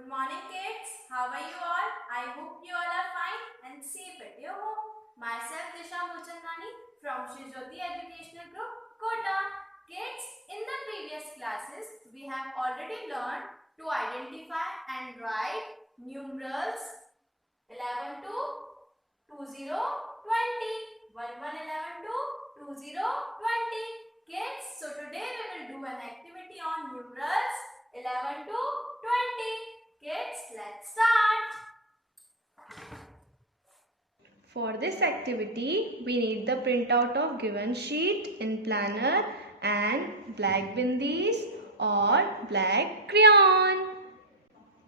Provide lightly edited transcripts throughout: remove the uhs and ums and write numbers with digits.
Good morning, kids. How are you all? I hope you all are fine and safe at your home. Myself, Disha Mulchandani from Shri Jyoti Educational Group, Kota. Kids, in the previous classes, we have already learned to identify and write numerals 11 to 20, 20. 11 to 20, 20. Kids, so today we will do an activity on numerals 11 to 20. Kids, let's start. For this activity, we need the printout of given sheet in planner and black bindis or black crayon.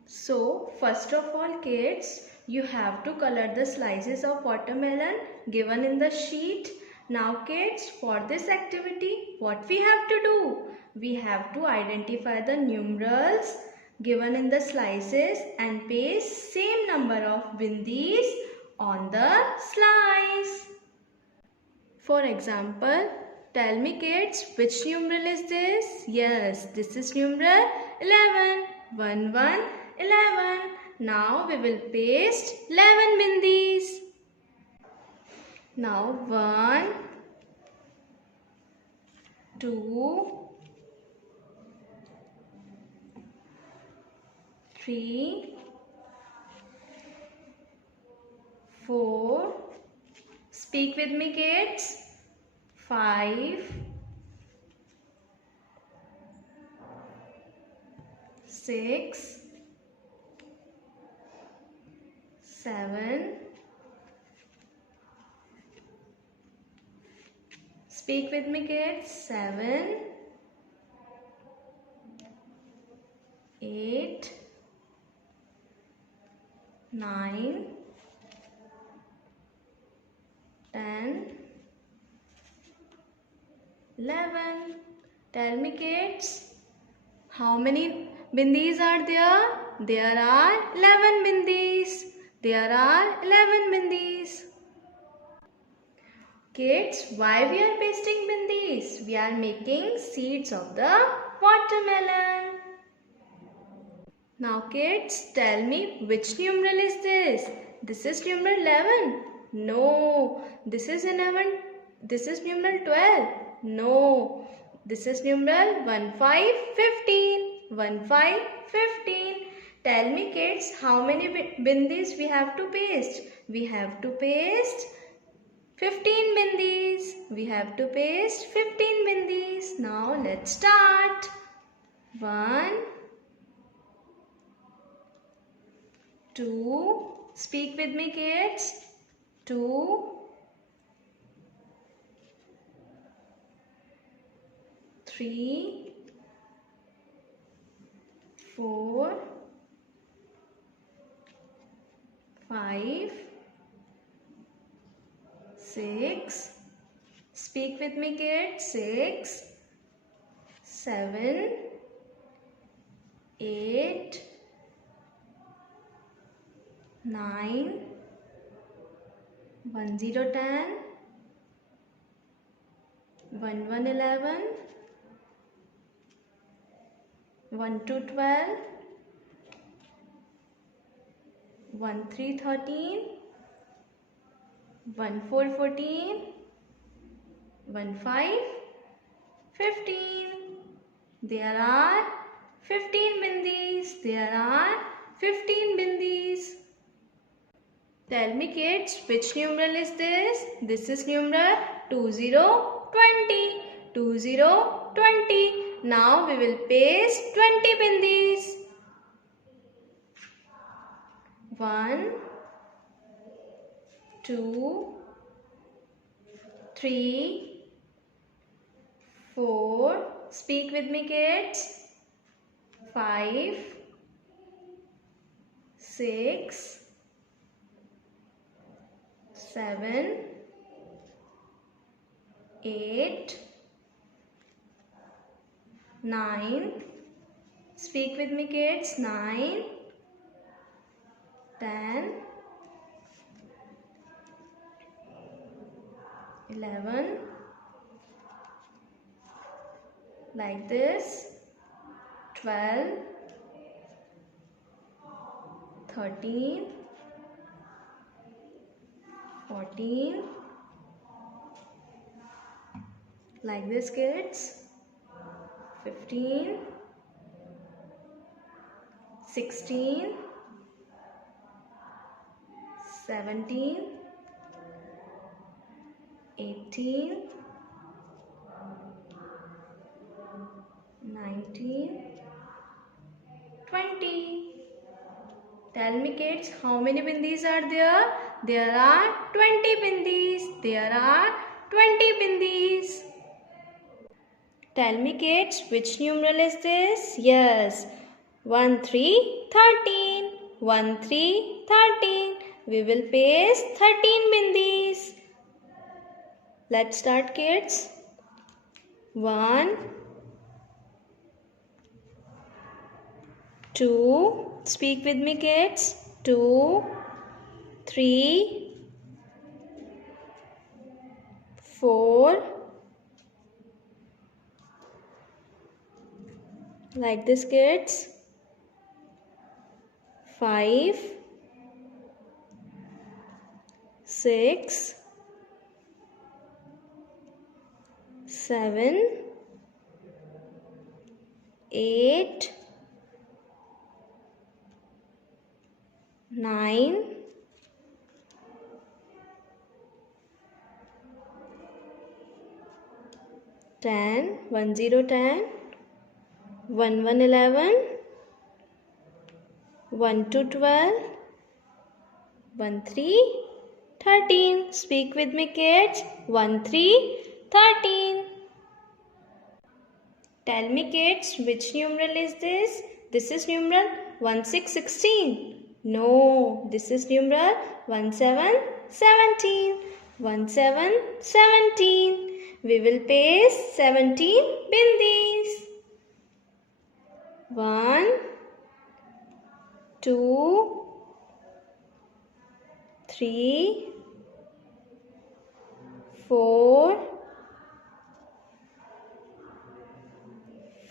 So, first of all kids, you have to color the slices of watermelon given in the sheet. Now kids, for this activity, what we have to do? We have to identify the numerals given in the slices and paste same number of bindis on the slice. For example, tell me kids, which numeral is this? Yes, this is numeral 11. 1, 1, 11. Now we will paste 11 bindis. Now 1, 2, 3, 4. Speak with me kids. 5, 6, 7. Speak with me kids. 7, 8, 9, 10, 11. Tell me kids, how many bindis are there? There are 11 bindis. There are 11 bindis. Kids, why we are pasting bindis? We are making seeds of the watermelon. Now kids, tell me which numeral is this? This is numeral 11. No, this is 11. This is numeral 12. No, this is numeral 1, 5, 15. 1, 5, 15. Tell me kids, how many bindis we have to paste? We have to paste 15 bindis. We have to paste 15 bindis. Now let's start. 1, 2. Speak with me kids. 2, 3, 4, 5, 6. Speak with me kids. 6, 7, 8, 9, 1, 0, 10, 1, 1, 11, 1, 2, 12, 1, 3, 13, 1, 4, 14, 1, 5, 15. There are 15 bindis. There are 15 bindis. Tell me kids, which numeral is this? This is numeral 20, 20. 20, 20. Now we will paste 20 bindis. 1, 2, 3, 4. Speak with me kids. 5, 6, 7, 8, 9. Speak with me kids. 9, 10, 11. Like this. 12, 13, 14. Like this, kids. 15, 16, 17, 18, 19, 20. Tell me, kids, how many bindis are there? There are 20 bindis. There are 20 bindis. Tell me, kids, which numeral is this? Yes. 1, 3, 13. 1, 3, 13. We will paste 13 bindis. Let's start, kids. 1, 2. Speak with me, kids. 2, 3, 4. Like this, kids. 5, 6, 7, 8, 9, 10. 1, 0, 10. 1, 1, 11. 1, 2, 12. 1, 3, 13. Speak with me, kids. 1, 3, 13. Tell me, kids, which numeral is this? This is numeral 1, 6, 16. No, this is numeral 1, 7, 17. 1, 7, 17. We will paste 17 bindis. 1, 2, 3, 4,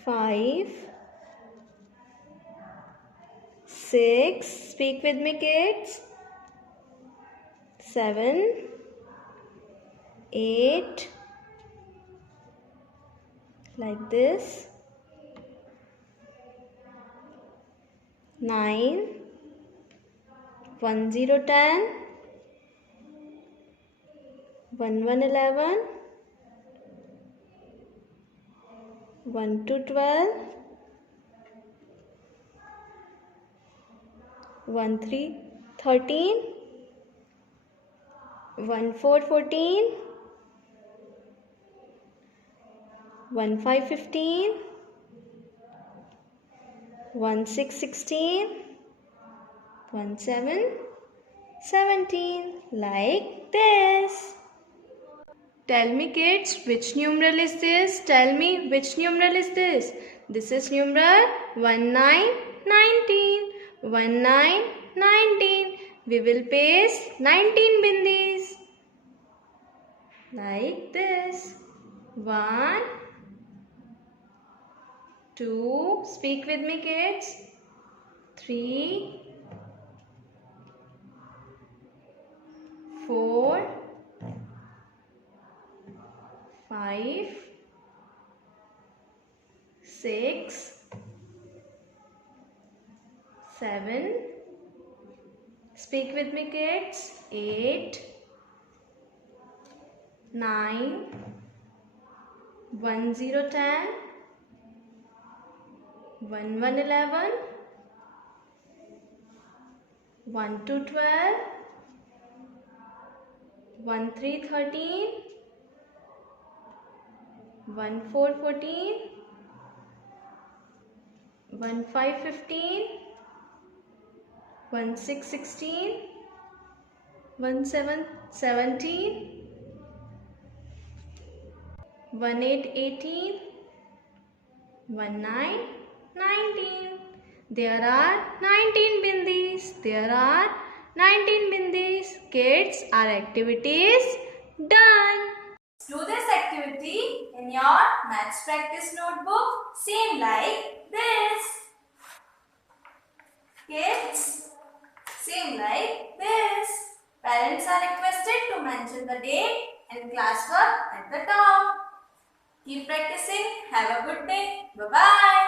5, 6. Speak with me, kids. 7, 8. Like this. 9. 1, 0, 10. 1, 1, 11. 1, 2, 12. 1, 3, 13. 1, 4, 14. 1, 5, 15. 1, 6, 16. 1, 7, 17. Like this. Tell me, kids, which numeral is this? Tell me, which numeral is this? This is numeral 1, 9, 19. 1, 9, 19. We will paste 19 bindis. Like this. 1, 2. Speak with me, kids. 3, 4, 5, 6, 7. Speak with me, kids. 8, 9, 1, 0, 10. 1, 1, 11. 1, 2, 12. 1, 3, 13. 1, 4, 14. 1, 5, 15. 1, 6, 16. 1, 7, 17. 1, 8, 18. 1, 9, 19. There are 19 bindis. There are 19 bindis. Kids, our activity is done. Do this activity in your maths practice notebook, same like this. Kids, same like this. Parents are requested to mention the date and classwork at the top. Keep practicing. Have a good day. Bye-bye.